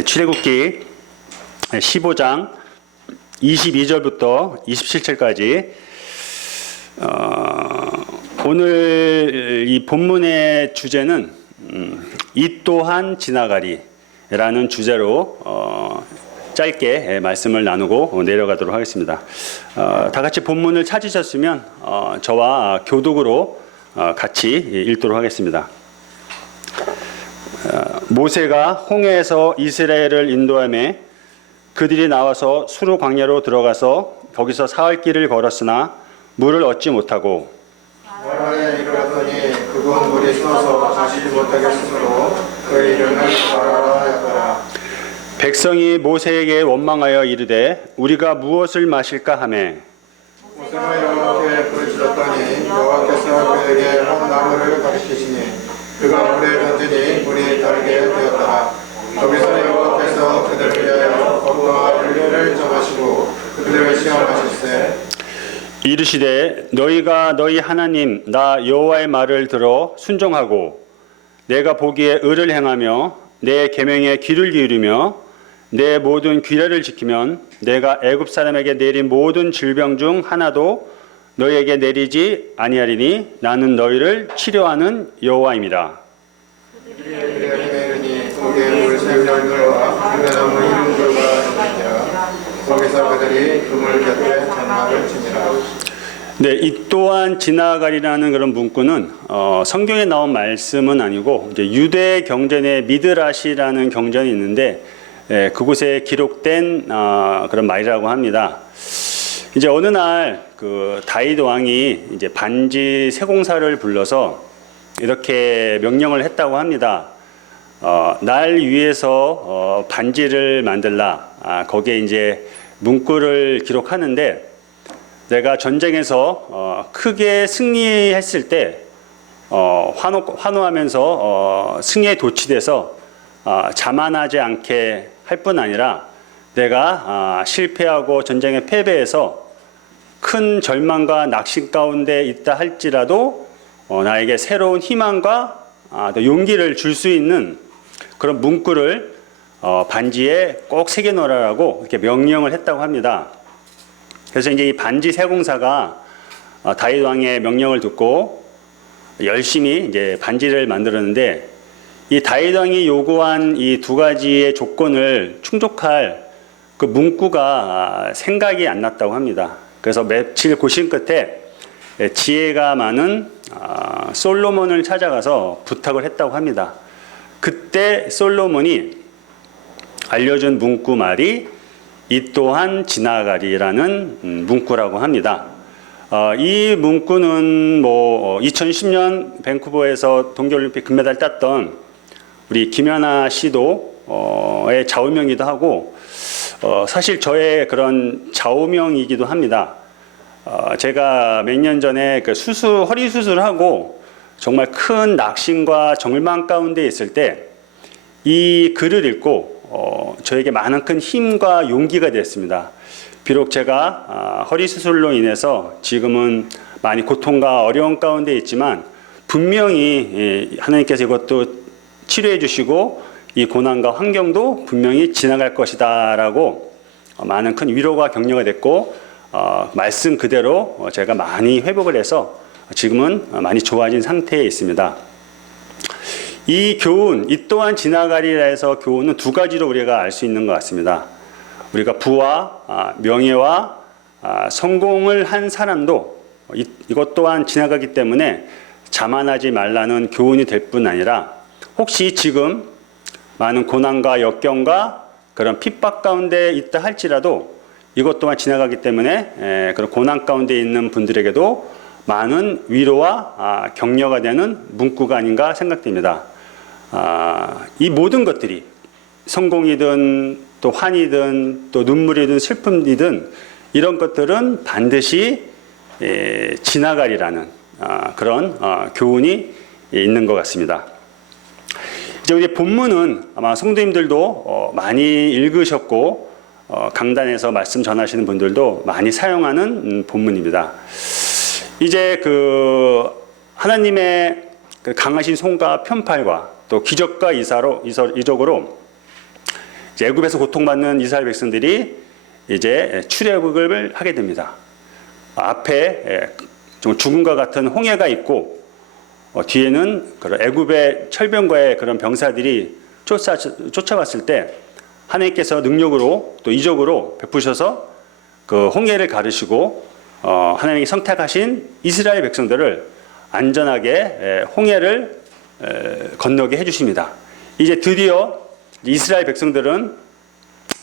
출애굽기 15장 22절부터 27절까지 오늘 이 본문의 주제는 이 또한 지나가리라는 주제로 짧게 말씀을 나누고 내려가도록 하겠습니다. 다 같이 본문을 찾으셨으면 저와 교독으로 같이 읽도록 하겠습니다. 모세가 홍해에서 이스라엘을 인도하며 그들이 나와서 수르 광야로 들어가서 거기서 사흘 길을 걸었으나 물을 얻지 못하고 마라에 이르렀더니 그곳 물이 쏘서 마시지 못하겠으므로 그 이름을 마라라 하였더라. 백성이 모세에게 원망하여 이르되 우리가 무엇을 마실까 하매 모세가 여호와께 부르짖었더니 여호와께서 그에게 홍나무를 가리키시니 그가 물에 던지니 물이 달게 되었더라. 거기서 여호와께서 그들을 위하여 검과 윤례를 정하시고 그들을 시험하실세 이르시되 너희가 너희 하나님 나 여호와의 말을 들어 순종하고 내가 보기에 의를 행하며 내 계명에 귀를 기울이며 내 모든 규례를 지키면 내가 애굽 사람에게 내린 모든 질병 중 하나도 너희에게 내리지 아니하리니 나는 너희를 치료하는 여호와입니다. 그들이 이르니 거기에 물샘열들과 유대나무 이름들과 있느니라. 거기서 그들이 그물 곁에 장막을 치니라. 네, 이 또한 지나가리라는 그런 문구는 성경에 나온 말씀은 아니고 이제 유대 경전의 미드라시라는 경전이 있는데 그곳에 기록된 그런 말이라고 합니다. 이제 어느 날 그 다윗 왕이 이제 반지 세공사를 불러서 이렇게 명령을 했다고 합니다. 날 위해서 반지를 만들라. 거기에 이제 문구를 기록하는데 내가 전쟁에서 크게 승리했을 때 환호하면서 승리에 도취돼서 자만하지 않게 할 뿐 아니라 내가 실패하고 전쟁에 패배해서 큰 절망과 낙심 가운데 있다 할지라도 나에게 새로운 희망과 또 용기를 줄 수 있는 그런 문구를 반지에 꼭 새겨 놓으라고 이렇게 명령을 했다고 합니다. 그래서 이제 이 반지 세공사가 다윗 왕의 명령을 듣고 열심히 이제 반지를 만들었는데 이 다윗 왕이 요구한 이 두 가지의 조건을 충족할 그 문구가 생각이 안 났다고 합니다. 그래서 며칠 고심 끝에 지혜가 많은 솔로몬을 찾아가서 부탁을 했다고 합니다. 그때 솔로몬이 알려준 문구 말이 이 또한 지나가리라는 문구라고 합니다. 이 문구는 2010년 밴쿠버에서 동계올림픽 금메달 땄던 우리 김연아 씨도의 좌우명이기도 하고 사실 저의 그런 좌우명이기도 합니다. 제가 몇 년 전에 그 허리 수술을 하고 정말 큰 낙심과 절망 가운데 있을 때 이 글을 읽고 저에게 많은 큰 힘과 용기가 됐습니다. 비록 제가 허리 수술로 인해서 지금은 많이 고통과 어려움 가운데 있지만 분명히 하나님께서 이것도 치료해 주시고 이 고난과 환경도 분명히 지나갈 것이다 라고 많은 큰 위로가 격려가 됐고 말씀 그대로 제가 많이 회복을 해서 지금은 많이 좋아진 상태에 있습니다. 이 교훈, 이 또한 지나가리라 해서 교훈은 두 가지로 우리가 알 수 있는 것 같습니다. 우리가 부와 명예와 성공을 한 사람도 이것 또한 지나가기 때문에 자만하지 말라는 교훈이 될 뿐 아니라 혹시 지금 많은 고난과 역경과 그런 핍박 가운데 있다 할지라도 이것 또한 지나가기 때문에 그런 고난 가운데 있는 분들에게도 많은 위로와 격려가 되는 문구가 아닌가 생각됩니다. 이 모든 것들이 성공이든 또 환이든 또 눈물이든 슬픔이든 이런 것들은 반드시 지나가리라는 그런 교훈이 있는 것 같습니다. 이제 우리 본문은 아마 성도님들도 많이 읽으셨고 강단에서 말씀 전하시는 분들도 많이 사용하는 본문입니다. 이제 그 하나님의 그 강하신 손과 편팔과 또 기적과 이적으로 이제 애굽에서 고통받는 이스라엘 백성들이 이제 출애굽을 하게 됩니다. 앞에 좀 죽음과 같은 홍해가 있고 뒤에는 그런 애굽의 철병과의 그런 병사들이 쫓아왔을 때 하나님께서 능력으로 또 이적으로 베푸셔서 그 홍해를 가르시고 하나님이 선택하신 이스라엘 백성들을 안전하게 홍해를 건너게 해주십니다. 이제 드디어 이스라엘 백성들은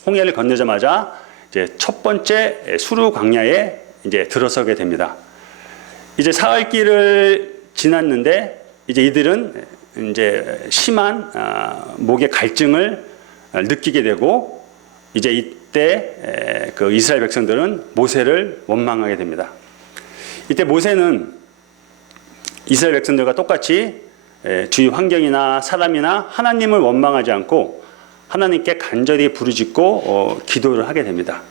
홍해를 건너자마자 이제 첫 번째 수르 광야에 이제 들어서게 됩니다. 이제 사흘길을 지났는데 이제 이들은 이제 심한 목의 갈증을 느끼게 되고 이제 이때 그 이스라엘 백성들은 모세를 원망하게 됩니다. 이때 모세는 이스라엘 백성들과 똑같이 주위 환경이나 사람이나 하나님을 원망하지 않고 하나님께 간절히 부르짖고 기도를 하게 됩니다.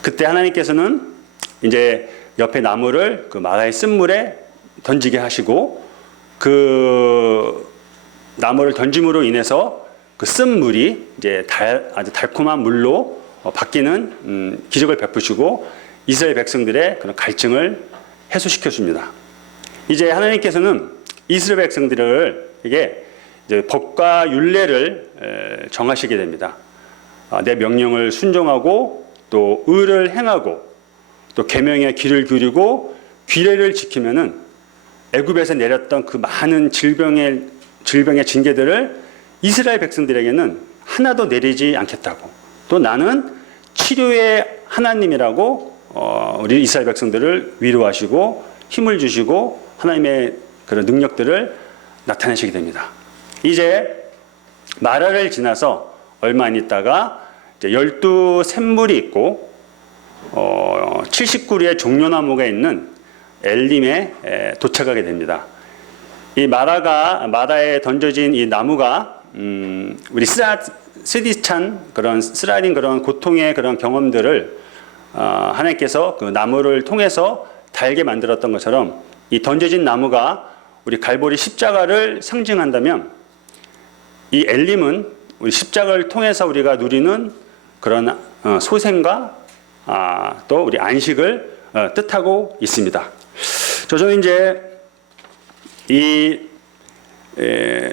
그때 하나님께서는 이제 옆에 나무를 그 마라의 쓴물에 던지게 하시고 그 나무를 던짐으로 인해서 그 쓴물이 이제 아주 달콤한 물로 바뀌는 기적을 베푸시고 이스라엘 백성들의 그런 갈증을 해소시켜 줍니다. 이제 하나님께서는 이스라엘 백성들에게 이제 법과 율례를 정하시게 됩니다. 내 명령을 순종하고 또 의를 행하고 또 계명의 귀를 기울이고 규례를 지키면은 애굽에서 내렸던 그 많은 질병의 징계들을 이스라엘 백성들에게는 하나도 내리지 않겠다고, 또 나는 치료의 하나님이라고 우리 이스라엘 백성들을 위로하시고 힘을 주시고 하나님의 그런 능력들을 나타내시게 됩니다. 이제 마라를 지나서 얼마 안 있다가 이제 12 샘물이 있고 70그루의 종려나무가 있는 엘림에 도착하게 됩니다. 이 마라에 던져진 이 나무가 우리 스디찬 그런 쓰라린 그런 고통의 그런 경험들을 하나님께서 그 나무를 통해서 달게 만들었던 것처럼 이 던져진 나무가 우리 갈보리 십자가를 상징한다면 이 엘림은 우리 십자가를 통해서 우리가 누리는 그런 소생과 또 우리 안식을 뜻하고 있습니다. 저는 이제 이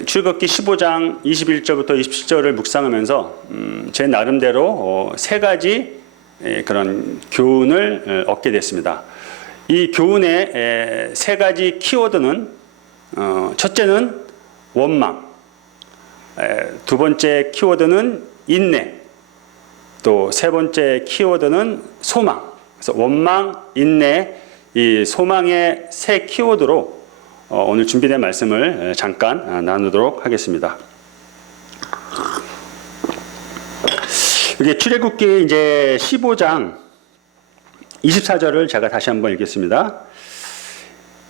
출애굽기 15장 21절부터 27절을 묵상하면서 제 나름대로 세 가지 그런 교훈을 얻게 됐습니다. 이 교훈의 세 가지 키워드는 첫째는 원망, 두 번째 키워드는 인내, 또 세 번째 키워드는 소망. 그래서 원망, 인내, 이 소망의 세 키워드로 오늘 준비된 말씀을 잠깐 나누도록 하겠습니다. 이게 출애굽기 이제 15장 24절을 제가 다시 한번 읽겠습니다.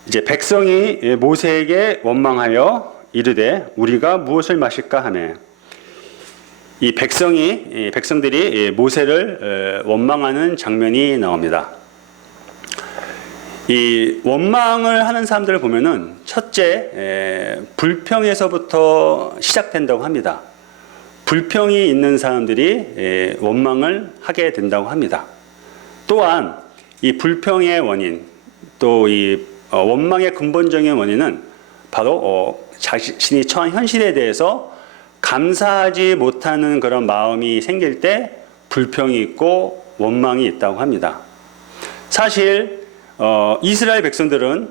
이제 백성이 모세에게 원망하여 이르되 우리가 무엇을 마실까 하매, 이 백성들이 모세를 원망하는 장면이 나옵니다. 이 원망을 하는 사람들을 보면은 첫째 불평에서부터 시작된다고 합니다. 불평이 있는 사람들이 원망을 하게 된다고 합니다. 또한 이 불평의 원인, 또 이 원망의 근본적인 원인은 바로 자신이 처한 현실에 대해서 감사하지 못하는 그런 마음이 생길 때 불평이 있고 원망이 있다고 합니다. 사실 이스라엘 백성들은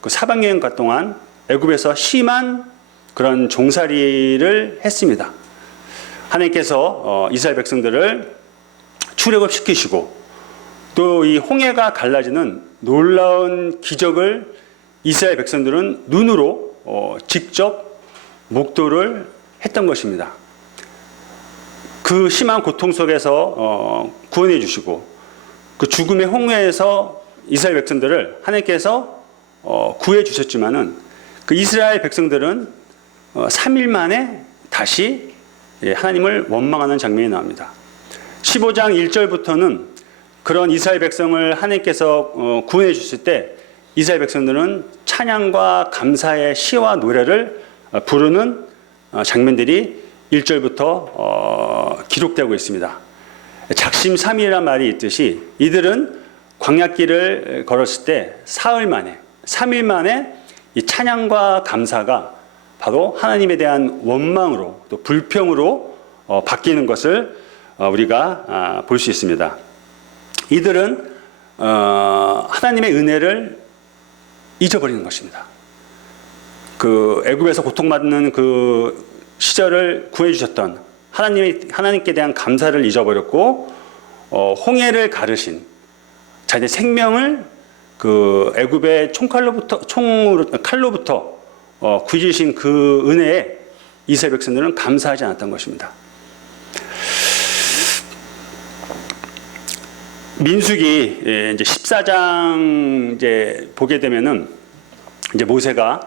그 사방여행 동안 애굽에서 심한 그런 종살이를 했습니다. 하나님께서 이스라엘 백성들을 출애굽시키시고 또 이 홍해가 갈라지는 놀라운 기적을 이스라엘 백성들은 눈으로 직접 목도를 했던 것입니다. 그 심한 고통 속에서 구원해 주시고 그 죽음의 홍해에서 이스라엘 백성들을 하나님께서 구해 주셨지만은 그 이스라엘 백성들은 3일 만에 다시 하나님을 원망하는 장면이 나옵니다. 15장 1절부터는 그런 이스라엘 백성을 하나님께서 구원해 주실 때 이스라엘 백성들은 찬양과 감사의 시와 노래를 부르는 장면들이 1절부터 기록되고 있습니다. 작심삼일이라는 말이 있듯이 이들은 광야길을 걸었을 때 사흘 만에, 3일 만에 이 찬양과 감사가 바로 하나님에 대한 원망으로 또 불평으로 바뀌는 것을 우리가 볼 수 있습니다. 이들은 하나님의 은혜를 잊어버리는 것입니다. 그 애굽에서 고통받는 그 시절을 구해주셨던 하나님께 대한 감사를 잊어버렸고 홍해를 가르신 자기의 생명을 그 애굽의 칼로부터 구해주신 그 은혜에 이스라엘 백성들은 감사하지 않았던 것입니다. 민수기 이제 14장 이제 보게 되면은 이제 모세가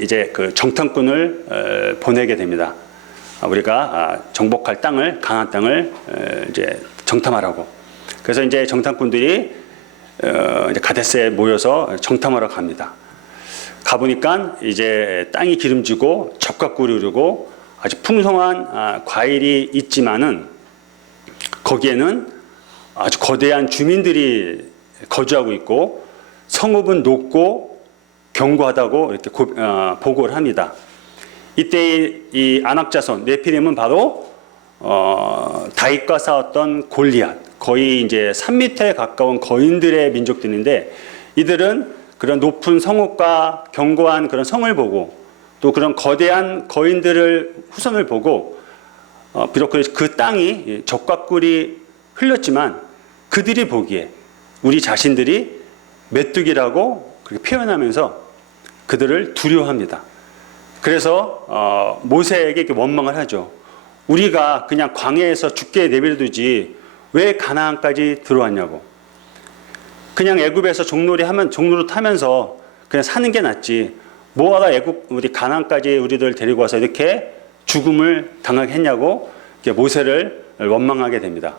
이제 그 정탐꾼을 보내게 됩니다. 우리가 정복할 땅을, 가나안 땅을 이제 정탐하라고. 그래서 이제 정탐꾼들이 이제 가데스에 모여서 정탐하러 갑니다. 가보니까 이제 땅이 기름지고 적과 꿀이 흐르고 아주 풍성한 과일이 있지만은 거기에는 아주 거대한 주민들이 거주하고 있고 성읍은 높고 견고하다고 이렇게 보고를 합니다. 이때 이 아낙자손 네피림은 바로 다윗과 싸웠던 골리앗, 거의 이제 3m에 가까운 거인들의 민족들인데 이들은 그런 높은 성읍과 견고한 그런 성을 보고 또 그런 거대한 거인들을 후손을 보고 비록 그 땅이 적과 꿀이 흘렸지만 그들이 보기에 우리 자신들이 메뚜기라고 그렇게 표현하면서 그들을 두려워합니다. 그래서 모세에게 이렇게 원망을 하죠. 우리가 그냥 광야에서 죽게 내버려두지 왜 가나안까지 들어왔냐고. 그냥 애굽에서 종로를 타면서 그냥 사는 게 낫지. 뭐하다 우리 가나안까지 우리들 데리고 와서 이렇게 죽음을 당하게 했냐고 모세를 원망하게 됩니다.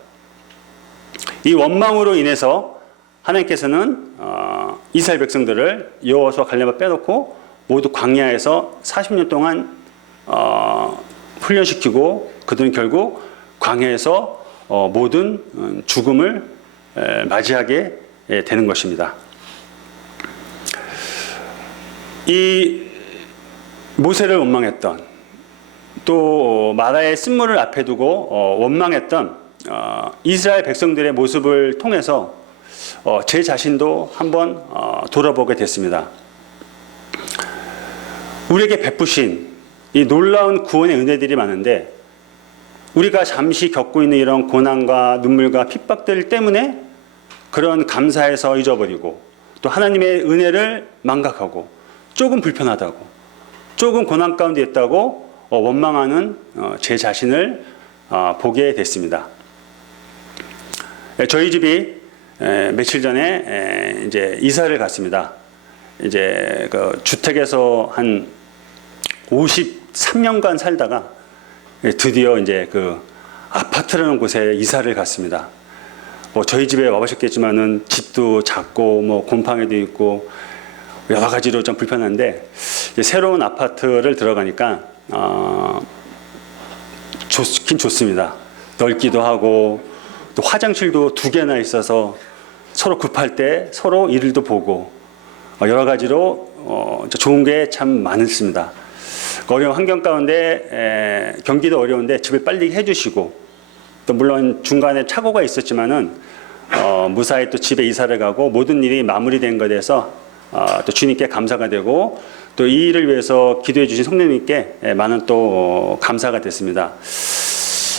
이 원망으로 인해서 하나님께서는 이스라엘 백성들을 여호수아 갈렙을 빼놓고 모두 광야에서 40년 동안 훈련시키고 그들은 결국 광야에서 모든 죽음을 맞이하게 되는 것입니다. 이 모세를 원망했던 또 마라의 쓴물을 앞에 두고 원망했던 이스라엘 백성들의 모습을 통해서 제 자신도 한번 돌아보게 됐습니다. 우리에게 베푸신 이 놀라운 구원의 은혜들이 많은데 우리가 잠시 겪고 있는 이런 고난과 눈물과 핍박들 때문에 그런 감사에서 잊어버리고 또 하나님의 은혜를 망각하고 조금 불편하다고 조금 고난 가운데 있다고 원망하는 제 자신을 보게 됐습니다. 저희 집이 며칠 전에 이제 이사를 갔습니다. 이제 그 주택에서 한 53년간 살다가 드디어 이제 그 아파트라는 곳에 이사를 갔습니다. 저희 집에 와보셨겠지만은 집도 작고 뭐 곰팡이도 있고 여러 가지로 좀 불편한데 새로운 아파트를 들어가니까 좋긴 좋습니다. 넓기도 하고 또 화장실도 2개나 있어서 서로 급할 때 서로 일도 보고 여러 가지로 좋은 게 참 많습니다. 어려운 환경 가운데 경기도 어려운데 집을 빨리 해주시고 또 물론 중간에 착오가 있었지만은 무사히 또 집에 이사를 가고 모든 일이 마무리된 것에 대해서 또 주님께 감사가 되고 또 이 일을 위해서 기도해 주신 성령님께 많은 또 감사가 됐습니다.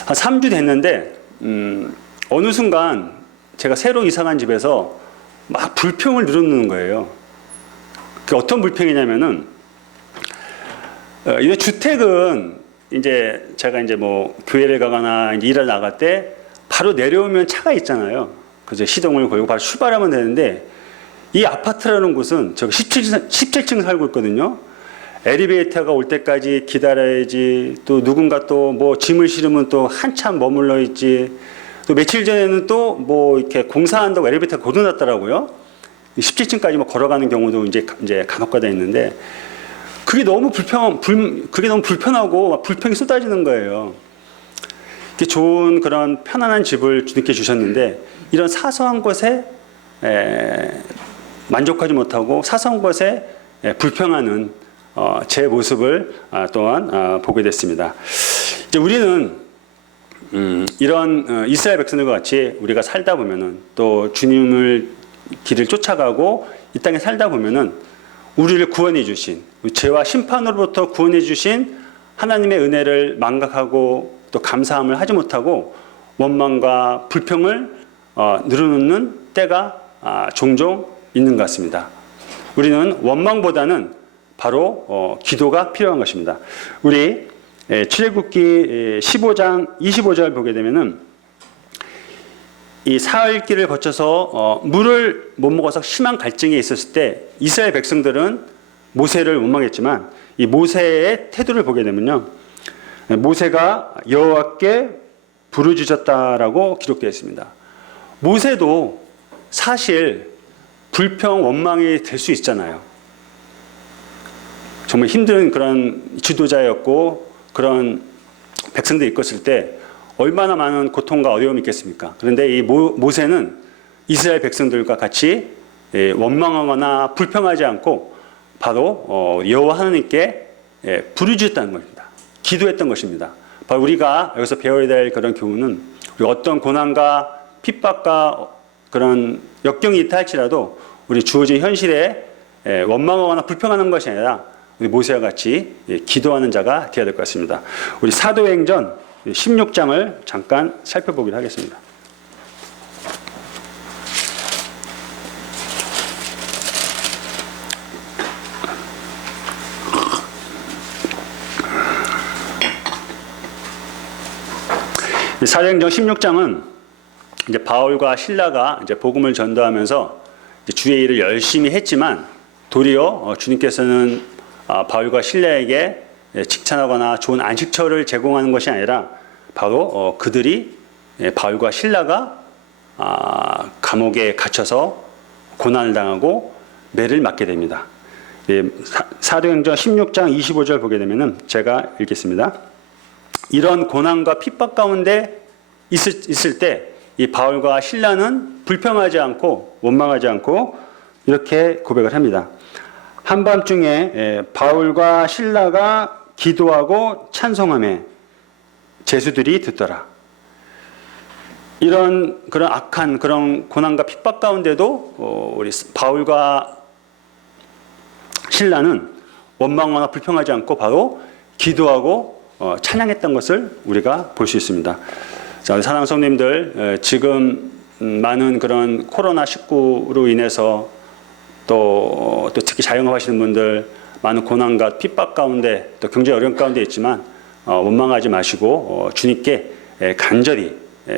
한 3주 됐는데 어느 순간 제가 새로 이사 간 집에서 막 불평을 늘어놓는 거예요. 그 어떤 불평이냐면은 이 주택은 이제 제가 이제 뭐 교회를 가거나 이제 일을 나갈 때 바로 내려오면 차가 있잖아요. 그래서 시동을 걸고 바로 출발하면 되는데 이 아파트라는 곳은 제가 17층 살고 있거든요. 엘리베이터가 올 때까지 기다려야지. 또 누군가 또 뭐 짐을 실으면 또 한참 머물러 있지. 또 며칠 전에는 또 뭐 이렇게 공사한다고 엘리베이터가 고장났더라고요. 17층까지 뭐 걸어가는 경우도 이제 간혹가다 있는데 그게 너무 불편하고 막 불평이 쏟아지는 거예요. 이렇게 좋은 그런 편안한 집을 주님께 주셨는데 이런 사소한 것에 만족하지 못하고 사소한 것에 불평하는 제 모습을 또한 보게 됐습니다. 이제 우리는 이런 이스라엘 백성들과 같이 우리가 살다 보면은 또 주님을 길을 쫓아가고 이 땅에 살다 보면은 우리를 구원해 주신 죄와 심판으로부터 구원해 주신 하나님의 은혜를 망각하고 또 감사함을 하지 못하고 원망과 불평을 늘어놓는 때가 종종 있는 것 같습니다. 우리는 원망보다는 바로 기도가 필요한 것입니다. 우리 출애굽기 15장 25절 보게 되면은 이 사흘길을 거쳐서 물을 못 먹어서 심한 갈증이 있었을 때 이스라엘 백성들은 모세를 원망했지만 이 모세의 태도를 보게 되면요, 모세가 여호와께 부르짖었다라고 기록되어 있습니다. 모세도 사실 불평 원망이 될 수 있잖아요. 정말 힘든 그런 지도자였고 그런 백성들이 있었을 때 얼마나 많은 고통과 어려움이 있겠습니까? 그런데 이 모세는 이스라엘 백성들과 같이 원망하거나 불평하지 않고 바로 여호와 하나님께 부르짖었다는 것입니다. 기도했던 것입니다. 바로 우리가 여기서 배워야 될 그런 교훈은 우리 어떤 고난과 핍박과 그런 역경이 있다 할지라도 우리 주어진 현실에 원망하거나 불평하는 것이 아니라 우리 모세와 같이 기도하는 자가 되어야 될 것 같습니다. 우리 사도행전 16장을 잠깐 살펴보기로 하겠습니다. 사도행전 16장은 이제 바울과 실라가 이제 복음을 전도하면서 이제 주의 일을 열심히 했지만 도리어 주님께서는 바울과 실라에게 칭찬하거나 좋은 안식처를 제공하는 것이 아니라 바로 그들이 바울과 실라가 감옥에 갇혀서 고난을 당하고 매를 맞게 됩니다. 사도행전 16장 25절 보게 되면은 제가 읽겠습니다. 이런 고난과 핍박 가운데 있을 때 이 바울과 실라는 불평하지 않고 원망하지 않고 이렇게 고백을 합니다. 한밤중에 바울과 실라가 기도하고 찬송하며 제수들이 듣더라. 이런 그런 악한 그런 고난과 핍박 가운데도 우리 바울과 실라는 원망하거나 불평하지 않고 바로 기도하고 찬양했던 것을 우리가 볼 수 있습니다. 자, 사랑하는 성도님들, 지금 많은 그런 코로나19로 인해서 또 특히 자영업하시는 분들 많은 고난과 핍박 가운데 또 경제 어려움 가운데 있지만 원망하지 마시고 주님께 간절히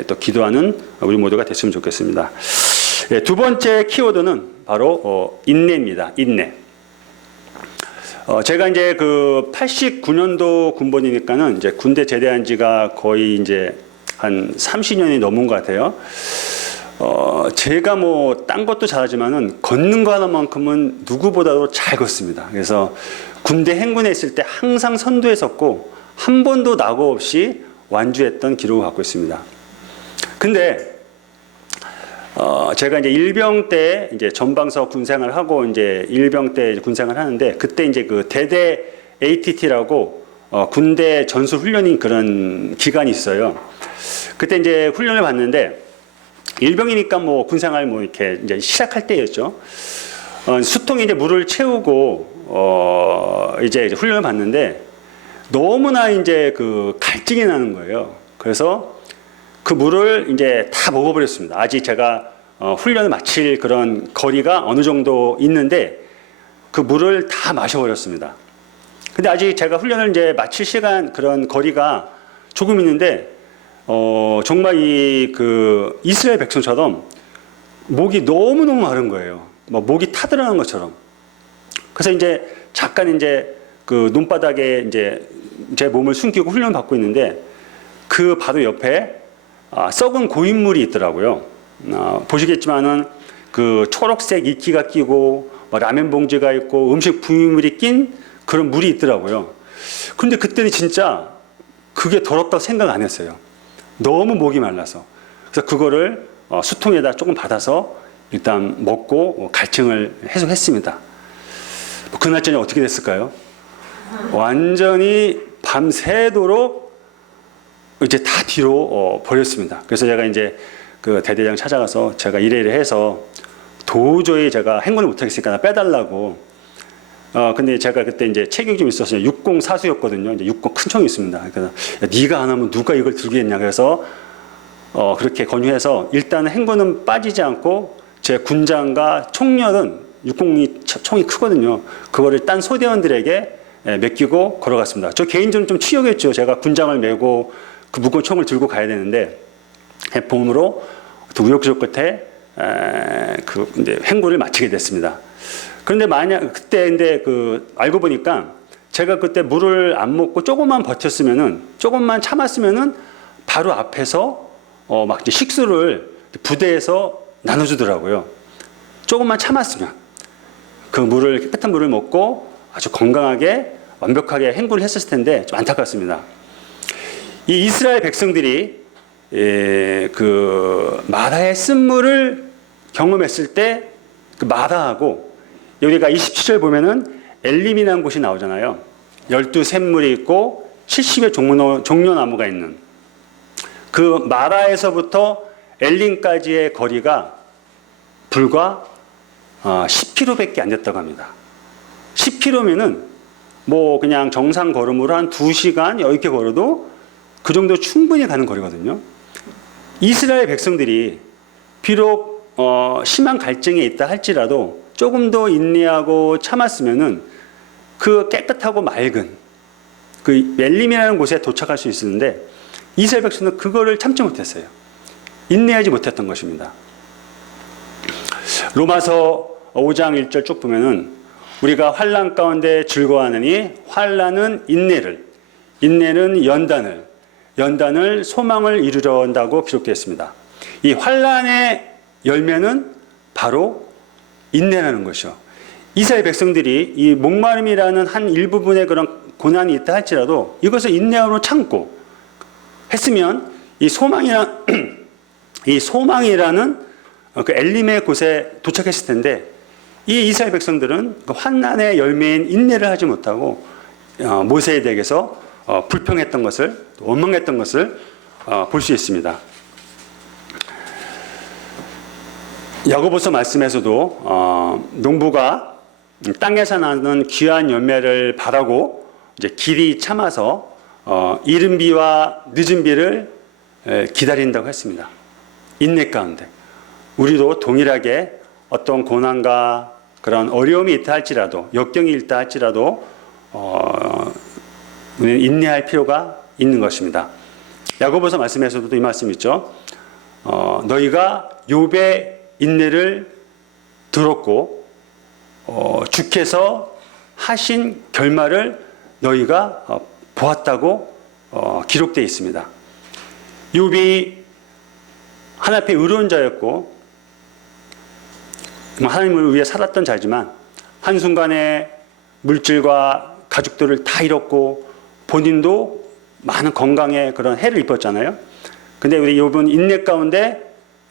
또 기도하는 우리 모두가 됐으면 좋겠습니다. 두 번째 키워드는 바로 인내입니다. 인내. 제가 이제 그 89년도 군번이니까는 이제 군대 제대한 지가 거의 이제 한 30년이 넘은 것 같아요. 제가 뭐 딴 것도 잘하지만은 걷는 거 하나만큼은 누구보다도 잘 걷습니다. 그래서 군대 행군에 있을 때 항상 선두에 섰고 한 번도 낙오 없이 완주했던 기록을 갖고 있습니다. 근데 제가 이제 일병 때 이제 전방서 군생활을 하고 이제 일병 때 군생활을 하는데 그때 이제 그 대대 ATT라고 군대 전술 훈련인 그런 기간이 있어요. 그때 이제 훈련을 받는데 일병이니까 뭐 군생활 뭐 이렇게 이제 시작할 때였죠. 수통에 이제 물을 채우고 이제 훈련을 받는데 너무나 이제 그 갈증이 나는 거예요. 그래서 그 물을 이제 다 먹어버렸습니다. 아직 제가 훈련을 마칠 그런 거리가 어느 정도 있는데 그 물을 다 마셔버렸습니다. 근데 아직 제가 훈련을 이제 마칠 시간 그런 거리가 조금 있는데 정말 그 이스라엘 백성처럼 목이 너무너무 마른 거예요. 뭐 목이 타들어가는 것처럼. 그래서 이제 잠깐 이제 그 논바닥에 이제 제 몸을 숨기고 훈련 받고 있는데 그 바로 옆에 썩은 고인물이 있더라고요. 보시겠지만은 그 초록색 이끼가 끼고 라면 봉지가 있고 음식 부위물이 낀 그런 물이 있더라고요. 근데 그때는 진짜 그게 더럽다고 생각 안 했어요. 너무 목이 말라서. 그래서 그거를 수통에다 조금 받아서 일단 먹고 갈증을 해소했습니다. 그날 저녁 어떻게 됐을까요? 완전히 밤새도록 이제 다 뒤로 버렸습니다. 그래서 제가 이제 그 대대장 찾아가서 제가 이래 해서 도저히 제가 행군을 못하겠으니까 나 빼달라고. 근데 제가 그때 이제 체격이 좀 있었어요. 60 사수였거든요. 이제 60 큰 총이 있습니다. 그래서 야, 네가 안 하면 누가 이걸 들겠냐. 그래서 그렇게 권유해서 일단 행군은 빠지지 않고 제 군장과 총력은 60이 총이 크거든요. 그거를 딴 소대원들에게 맡기고 걸어갔습니다. 저 개인적으로 좀 치욕했죠. 제가 군장을 메고 그 무거운 총을 들고 가야 되는데 보험으로 우여곡절 끝에 그 이제 행군을 마치게 됐습니다. 그런데 만약 그때 근데 그 알고 보니까 제가 그때 물을 안 먹고 조금만 버텼으면은 조금만 참았으면은 바로 앞에서 막 이제 식수를 부대에서 나눠주더라고요. 조금만 참았으면 그 물을 깨끗한 물을 먹고 아주 건강하게 완벽하게 행군을 했었을 텐데 좀 안타깝습니다. 이 이스라엘 백성들이 그 마다의 쓴물을 경험했을 때 그 마다하고 여기가 27절 보면은 엘림이라는 곳이 나오잖아요. 12샘물이 있고 70의 종려나무가 있는 그 마라에서부터 엘림까지의 거리가 불과 10km밖에 안 됐다고 합니다. 10km면은 뭐 그냥 정상 걸음으로 한 2시간 이렇게 걸어도 그 정도 충분히 가는 거리거든요. 이스라엘 백성들이 비록 심한 갈증에 있다 할지라도 조금 더 인내하고 참았으면은 그 깨끗하고 맑은 그 멜림이라는 곳에 도착할 수 있었는데 이스라엘 백성은 그거를 참지 못했어요. 인내하지 못했던 것입니다. 로마서 5장 1절 쭉 보면은 우리가 환난 가운데 즐거워하느니 환난은 인내를, 인내는 연단을, 연단을 소망을 이루려 한다고 기록되어 있습니다. 이 환난의 열매는 바로 인내라는 것이요. 이스라엘 백성들이 이 목마름이라는 한 일부분의 그런 고난이 있다 할지라도 이것을 인내로 참고 했으면 이 소망이라는 그 엘림의 곳에 도착했을 텐데 이 이스라엘 백성들은 그 환난의 열매인 인내를 하지 못하고 모세에 대해서 불평했던 것을 원망했던 것을 볼 수 있습니다. 야고보서 말씀에서도 농부가 땅에서 나는 귀한 열매를 바라고 이제 길이 참아서 이른 비와 늦은 비를 기다린다고 했습니다. 인내 가운데 우리도 동일하게 어떤 고난과 그런 어려움이 있다 할지라도 역경이 있다 할지라도 우리는 인내할 필요가 있는 것입니다. 야고보서 말씀에서도 이 말씀이 있죠. 너희가 욥의 인내를 들었고 주께서 하신 결말을 너희가 보았다고 기록되어 있습니다. 욥이 하나님 앞에 의로운 자였고 하나님을 위해 살았던 자지만 한순간에 물질과 가족들을 다 잃었고 본인도 많은 건강에 그런 해를 입었잖아요. 근데 우리 욥은 인내 가운데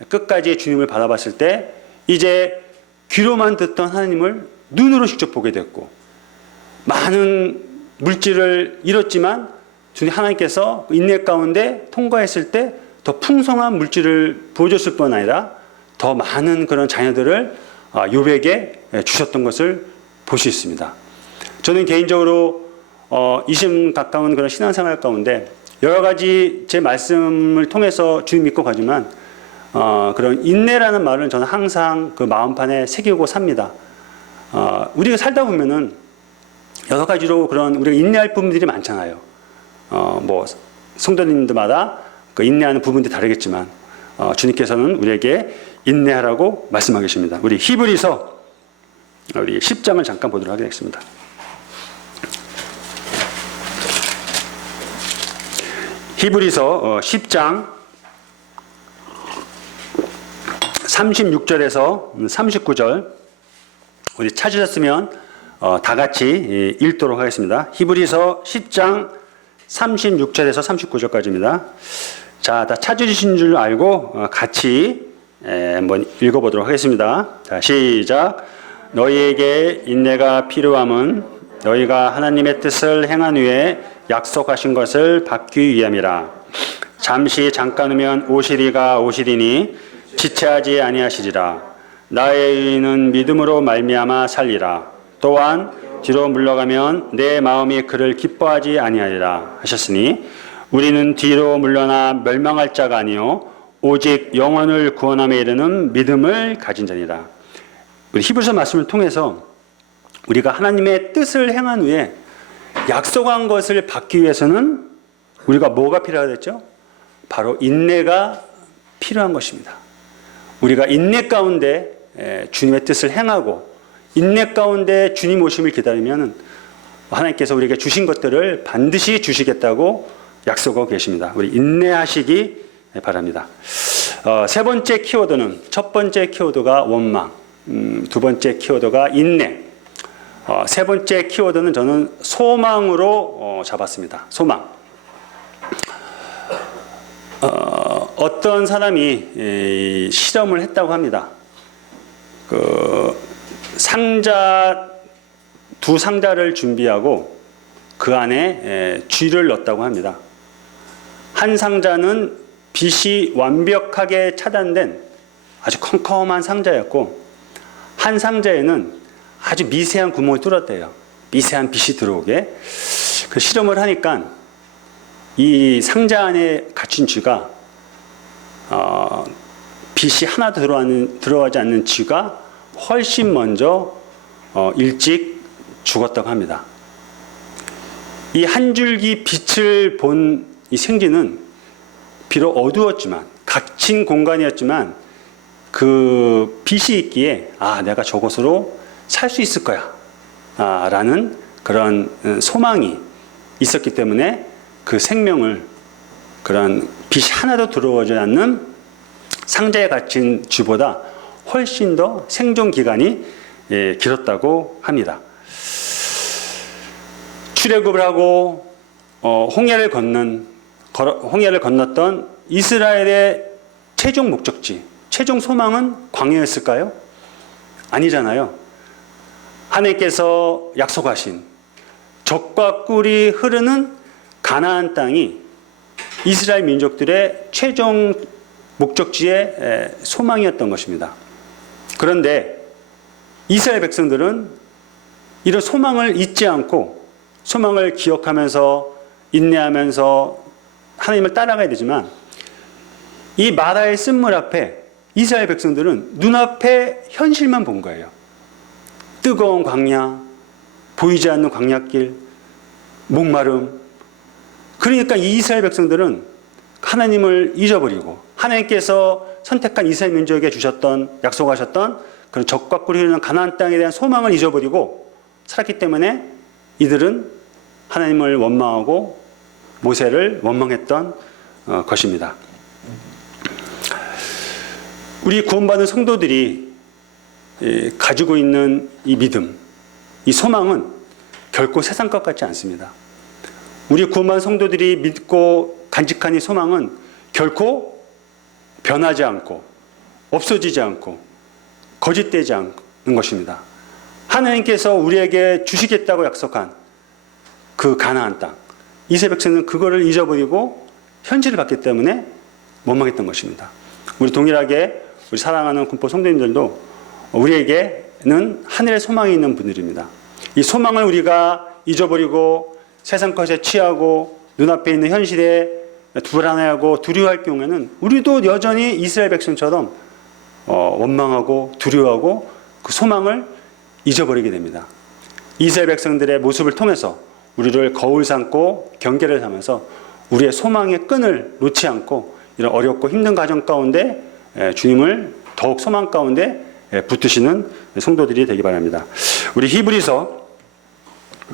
끝까지 주님을 바라봤을 때 이제 귀로만 듣던 하나님을 눈으로 직접 보게 됐고 많은 물질을 잃었지만 주님 하나님께서 인내 가운데 통과했을 때 더 풍성한 물질을 보여줬을 뿐 아니라 더 많은 그런 자녀들을 욥에게 주셨던 것을 볼 수 있습니다. 저는 개인적으로 20 가까운 그런 신앙생활 가운데 여러 가지 제 말씀을 통해서 주님 믿고 가지만 그런 인내라는 말을 저는 항상 그 마음판에 새기고 삽니다. 우리가 살다 보면은 여러 가지로 그런 우리가 인내할 부분들이 많잖아요. 뭐 성도님들마다 그 인내하는 부분들이 다르겠지만 주님께서는 우리에게 인내하라고 말씀하고 계십니다. 우리 히브리서 우리 10장을 잠깐 보도록 하겠습니다. 히브리서 10장 36절에서 39절 우리 찾으셨으면 다 같이 읽도록 하겠습니다. 히브리서 10장 36절에서 39절까지입니다. 자, 다 찾으신 줄 알고 같이 한번 읽어보도록 하겠습니다. 자, 시작. 너희에게 인내가 필요함은 너희가 하나님의 뜻을 행한 후에 약속하신 것을 받기 위함이라. 잠시 잠깐 후면 오시리가 오시리니 지체하지 아니하시리라. 나의 의인은 믿음으로 말미암아 살리라. 또한 뒤로 물러가면 내 마음이 그를 기뻐하지 아니하리라 하셨으니 우리는 뒤로 물러나 멸망할 자가 아니요 오직 영혼을 구원함에 이르는 믿음을 가진 자니라. 우리 히브리서 말씀을 통해서 우리가 하나님의 뜻을 행한 후에 약속한 것을 받기 위해서는 우리가 뭐가 필요하겠죠? 바로 인내가 필요한 것입니다. 우리가 인내 가운데 주님의 뜻을 행하고 인내 가운데 주님 오심을 기다리면 하나님께서 우리에게 주신 것들을 반드시 주시겠다고 약속하고 계십니다. 우리 인내하시기 바랍니다. 세 번째 키워드는, 첫 번째 키워드가 원망, 두 번째 키워드가 인내, 세 번째 키워드는 저는 소망으로 잡았습니다. 소망. 어떤 사람이 실험을 했다고 합니다. 두 상자를 준비하고 그 안에 쥐를 넣었다고 합니다. 한 상자는 빛이 완벽하게 차단된 아주 컴컴한 상자였고, 한 상자에는 아주 미세한 구멍을 뚫었대요. 미세한 빛이 들어오게. 그 실험을 하니까 이 상자 안에 갇힌 쥐가 빛이 하나도 들어가지 않는 쥐가 훨씬 먼저 일찍 죽었다고 합니다. 이 한 줄기 빛을 본 이 생쥐는 비록 어두웠지만, 갇힌 공간이었지만 그 빛이 있기에 내가 저곳으로 살 수 있을 거야 라는 그런 소망이 있었기 때문에 그 생명을, 그런 빛이 하나도 들어오지 않는 상자에 갇힌 쥐보다 훨씬 더 생존 기간이 길었다고 합니다. 출애굽을 하고 홍해를 건넜던 이스라엘의 최종 목적지, 최종 소망은 광야였을까요? 아니잖아요. 하나님께서 약속하신 젖과 꿀이 흐르는 가나안 땅이 이스라엘 민족들의 최종 목적지의 소망이었던 것입니다. 그런데 이스라엘 백성들은 이런 소망을 잊지 않고 소망을 기억하면서 인내하면서 하나님을 따라가야 되지만, 이 마라의 쓴물 앞에 이스라엘 백성들은 눈앞에 현실만 본 거예요. 뜨거운 광야, 보이지 않는 광야길, 목마름. 그러니까 이 이스라엘 백성들은 하나님을 잊어버리고 하나님께서 선택한 이스라엘 민족에게 주셨던, 약속하셨던 그런 젖과 꿀이 흐르는 가나안 땅에 대한 소망을 잊어버리고 살았기 때문에 이들은 하나님을 원망하고 모세를 원망했던 것입니다. 우리 구원받은 성도들이 가지고 있는 이 믿음, 이 소망은 결코 세상 것 같지 않습니다. 우리 구원받은 성도들이 믿고 간직한 이 소망은 결코 변하지 않고 없어지지 않고 거짓되지 않는 것입니다. 하나님께서 우리에게 주시겠다고 약속한 그 가나안 땅, 이스라엘 백성은 그거를 잊어버리고 현실을 봤기 때문에 원망했던 것입니다. 우리 동일하게 우리 사랑하는 군포 성도님들도 우리에게는 하늘의 소망이 있는 분들입니다. 이 소망을 우리가 잊어버리고 세상 것에 취하고 눈앞에 있는 현실에 불안해하고 두려워할 경우에는 우리도 여전히 이스라엘 백성처럼 원망하고 두려워하고 그 소망을 잊어버리게 됩니다. 이스라엘 백성들의 모습을 통해서 우리를 거울 삼고 경계를 삼아서 우리의 소망의 끈을 놓지 않고 이런 어렵고 힘든 과정 가운데 주님을 더욱 소망 가운데 붙드시는 성도들이 되기 바랍니다. 우리 히브리서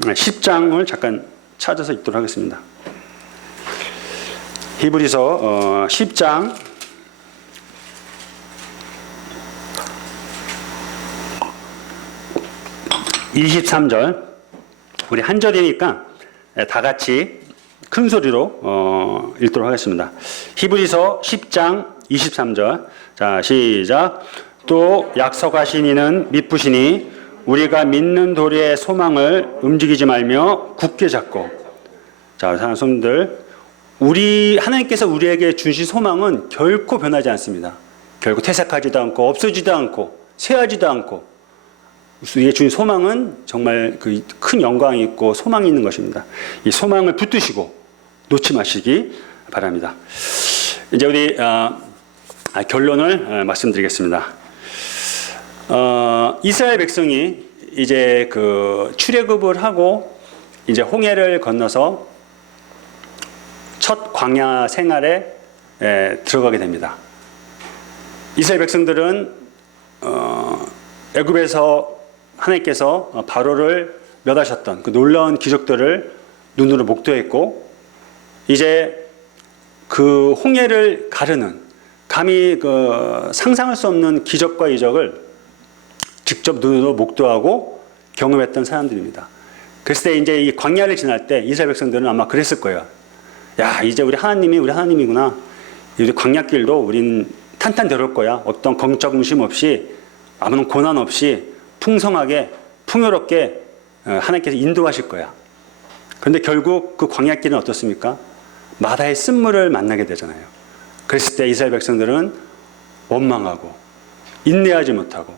10장을 잠깐 찾아서 읽도록 하겠습니다. 히브리서 10장 23절 우리 한 절이니까 다 같이 큰 소리로 읽도록 하겠습니다. 히브리서 10장 23절. 자, 시작. 또 약속하신 이는 미쁘시니 우리가 믿는 도리의 소망을 움직이지 말며 굳게 잡고. 자, 사랑하는 성도들, 하나님께서 우리에게 주신 소망은 결코 변하지 않습니다. 결코 퇴색하지도 않고 없어지도 않고 쇠하지도 않고 우리에게 주신 소망은 정말 그 큰 영광이 있고 소망이 있는 것입니다. 이 소망을 붙드시고 놓지 마시기 바랍니다. 이제 우리 결론을 말씀드리겠습니다. 이스라엘 백성이 이제 그 출애굽을 하고 이제 홍해를 건너서 첫 광야 생활에 들어가게 됩니다. 이스라엘 백성들은 애굽에서 하나님께서 바로를 멸하셨던 그 놀라운 기적들을 눈으로 목도했고 이제 그 홍해를 가르는 감히 그 상상할 수 없는 기적과 이적을 직접 눈으로 목도하고 경험했던 사람들입니다. 그랬을 때 이제 이 광야를 지날 때 이스라엘 백성들은 아마 그랬을 거예요. 야, 이제 우리 하나님이구나. 우리 광야길도 우린 탄탄대로울 거야. 어떤 걱정심 없이 아무런 고난 없이 풍성하게 풍요롭게 하나님께서 인도하실 거야. 그런데 결국 그 광야길은 어떻습니까? 마다의 쓴물을 만나게 되잖아요. 그랬을 때 이스라엘 백성들은 원망하고 인내하지 못하고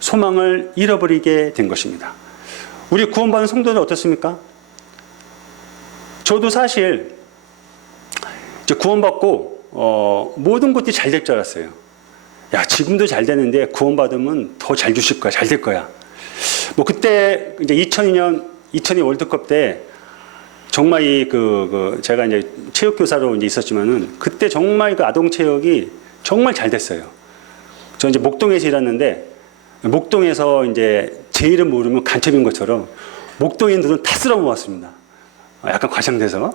소망을 잃어버리게 된 것입니다. 우리 구원받은 성도는 어떻습니까? 저도 사실 이제 구원받고 모든 것들이 잘 될 줄 알았어요. 야, 지금도 잘 되는데 구원받으면 더 잘 주실 거야, 잘 될 거야. 뭐 그때 이제 2002 월드컵 때 정말 제가 이제 체육교사로 이제 있었지만은 그때 정말 그 아동체육이 정말 잘 됐어요. 저 이제 목동에서 일했는데 목동에서 이제 제 이름 모르면 간첩인 것처럼 목동인들은 다 쓸어 모았습니다. 약간 과장돼서.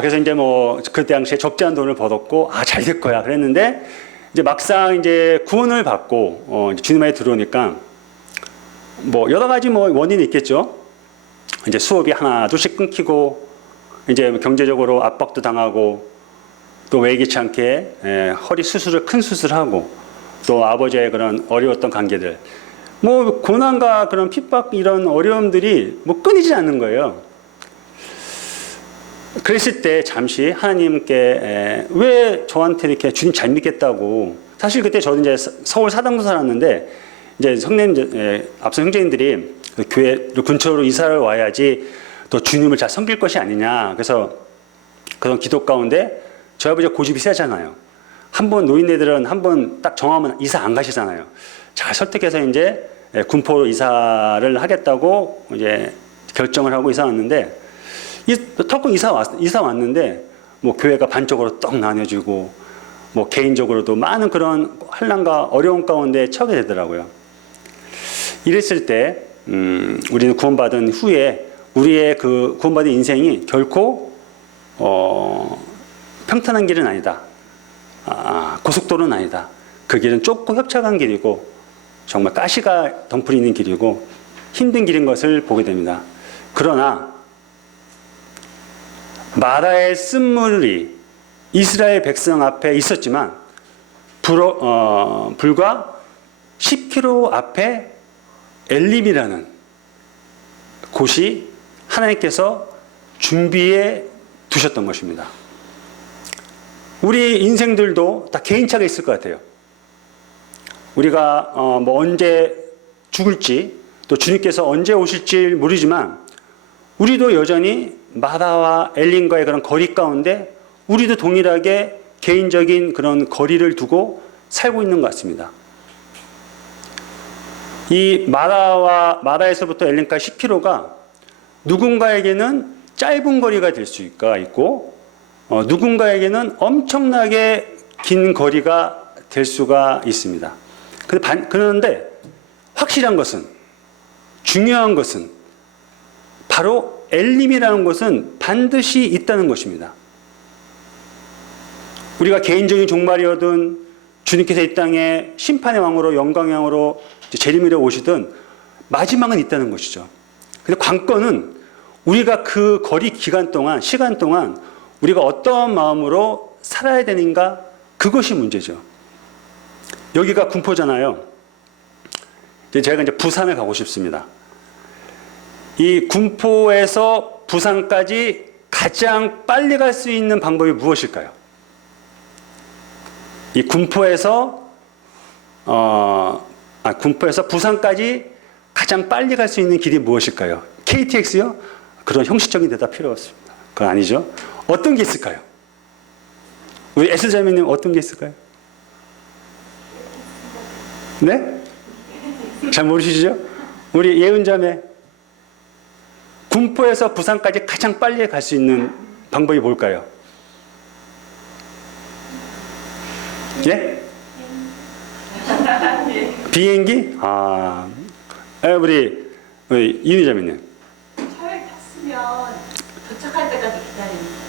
그래서 이제 뭐 그때 당시에 적지 않은 돈을 벌었고, 잘 될 거야. 그랬는데 이제 막상 이제 구원을 받고 이제 주님 안에 들어오니까 뭐 여러 가지 뭐 원인이 있겠죠. 이제 수업이 하나 둘씩 끊기고 이제 경제적으로 압박도 당하고 또 예기치 않게 허리 수술을 큰 수술하고 또 아버지의 그런 어려웠던 관계들 뭐 고난과 그런 핍박 이런 어려움들이 뭐 끊이지 않는 거예요. 그랬을 때 잠시 하나님께 왜 저한테 이렇게 주님 잘 믿겠다고 사실 그때 저는 이제 서울 사당도 살았는데 이제 앞선 형제님들이 교회 근처로 이사를 와야지 또 주님을 잘 섬길 것이 아니냐. 그래서 그런 기도 가운데 저희 아버지가 고집이 세잖아요. 한번 노인네들은 한번 딱 정하면 이사 안 가시잖아요. 잘 설득해서 이제 군포로 이사를 하겠다고 이제 결정을 하고 이사 왔는데 턱은 이사 왔는데 뭐 교회가 반쪽으로 떡 나뉘어지고 뭐 개인적으로도 많은 그런 환난과 어려움 가운데 처하게 되더라고요. 이랬을 때 우리는 구원받은 후에 우리의 그 구원받은 인생이 결코 평탄한 길은 아니다. 고속도로는 아니다. 그 길은 좁고 협착한 길이고 정말 가시가 덩풀이 있는 길이고 힘든 길인 것을 보게 됩니다. 그러나 마라의 쓴물이 이스라엘 백성 앞에 있었지만 불과 10km 앞에 엘림이라는 곳이 하나님께서 준비해 두셨던 것입니다. 우리 인생들도 다 개인차가 있을 것 같아요. 우리가 뭐 언제 죽을지 또 주님께서 언제 오실지 모르지만 우리도 여전히 마다와 엘림과의 그런 거리 가운데 우리도 동일하게 개인적인 그런 거리를 두고 살고 있는 것 같습니다. 이 마다에서부터 엘림까지 10km가 누군가에게는 짧은 거리가 될 수가 있고 누군가에게는 엄청나게 긴 거리가 될 수가 있습니다. 그런데 확실한 것은 중요한 것은 바로 엘림이라는 것은 반드시 있다는 것입니다. 우리가 개인적인 종말이어든 주님께서 이 땅에 심판의 왕으로 영광의 왕으로 재림이려 오시든 마지막은 있다는 것이죠. 근데 관건은 우리가 그 거리 기간 동안, 시간 동안 우리가 어떠한 마음으로 살아야 되는가, 그것이 문제죠. 여기가 군포잖아요. 이제 제가 이제 부산을 가고 싶습니다. 이 군포에서 부산까지 가장 빨리 갈 수 있는 방법이 무엇일까요? 이 군포에서 군포에서 부산까지 가장 빨리 갈 수 있는 길이 무엇일까요? KTX요? 그런 형식적인 대답 필요 없습니다. 그건 아니죠. 어떤 게 있을까요? 우리 S자매님 어떤 게 있을까요? 네? 잘 모르시죠? 우리 예은자매, 군포에서 부산까지 가장 빨리 갈 수 있는 방법이 뭘까요? 예? 비행기? 우리 이은자매님. 차를 탔으면 도착할 때까지 기다립니다.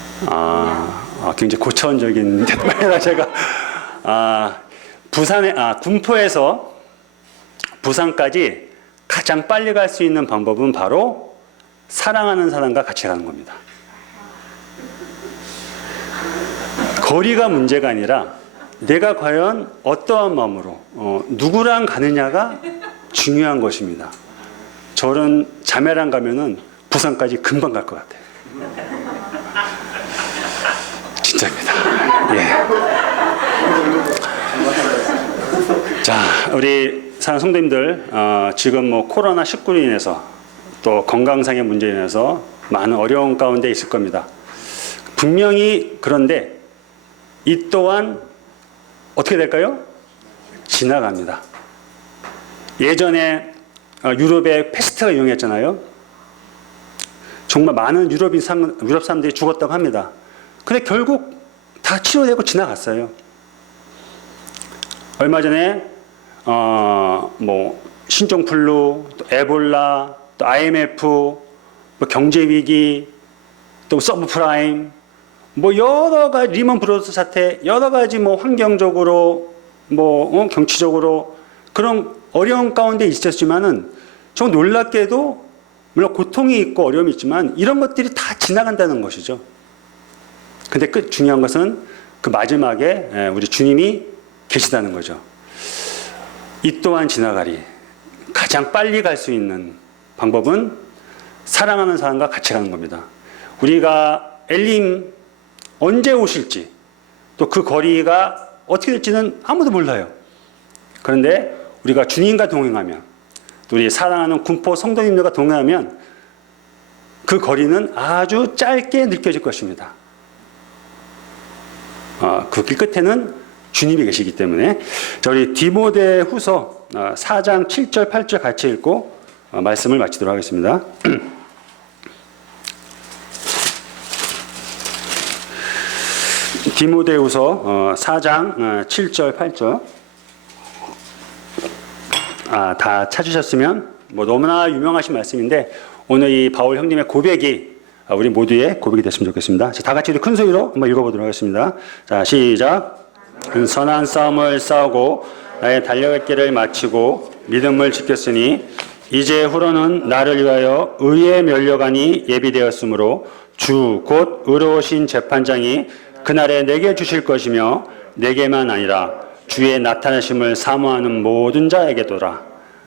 굉장히 고차원적인 대답이라 제가 군포에서 부산까지 가장 빨리 갈 수 있는 방법은 바로 사랑하는 사람과 같이 가는 겁니다. 거리가 문제가 아니라 내가 과연 어떠한 마음으로 누구랑 가느냐가 중요한 것입니다. 저는 자매랑 가면은 부산까지 금방 갈 것 같아요. 진짜입니다. 예. 자, 우리 사랑하는 성도님들, 지금 뭐 코로나19로 인해서 또 건강상의 문제로 인해서 많은 어려운 가운데 있을 겁니다. 분명히 그런데 이 또한 어떻게 될까요? 지나갑니다. 예전에 유럽에 패스트가 유행했잖아요. 정말 많은 유럽 사람들이 죽었다고 합니다. 근데 결국 다 치료되고 지나갔어요. 얼마 전에 뭐 신종플루, 또 에볼라, 또 IMF, 뭐 경제 위기, 또 서브프라임, 뭐 여러 가지 리먼 브러더스 사태, 여러 가지 뭐 환경적으로 뭐 경치적으로 그런 어려운 가운데 있었지만은 좀 놀랍게도 물론 고통이 있고 어려움이 있지만 이런 것들이 다 지나간다는 것이죠. 근데 중요한 것은 그 마지막에 우리 주님이 계시다는 거죠. 이 또한 지나가리. 가장 빨리 갈 수 있는 방법은 사랑하는 사람과 같이 가는 겁니다. 우리가 엘림 언제 오실지 또 그 거리가 어떻게 될지는 아무도 몰라요. 그런데 우리가 주님과 동행하면 또 우리 사랑하는 군포 성도님들과 동행하면 그 거리는 아주 짧게 느껴질 것입니다. 그 길 끝에는 주님이 계시기 때문에 자, 우리 디모데후서 4장 7절 8절 같이 읽고 말씀을 마치도록 하겠습니다. 디모데후서 4장 7절 8절 다 찾으셨으면 뭐 너무나 유명하신 말씀인데 오늘 이 바울 형님의 고백이 우리 모두의 고백이 됐으면 좋겠습니다. 자, 다 같이 큰 소리로 한번 읽어보도록 하겠습니다. 자, 시작. 선한 싸움을 싸우고 나의 달려갈 길을 마치고 믿음을 지켰으니 이제 후로는 나를 위하여 의의 면류관이 예비되었으므로 주 곧 의로우신 재판장이 그날에 내게 주실 것이며 내게만 아니라 주의 나타나심을 사모하는 모든 자에게도라.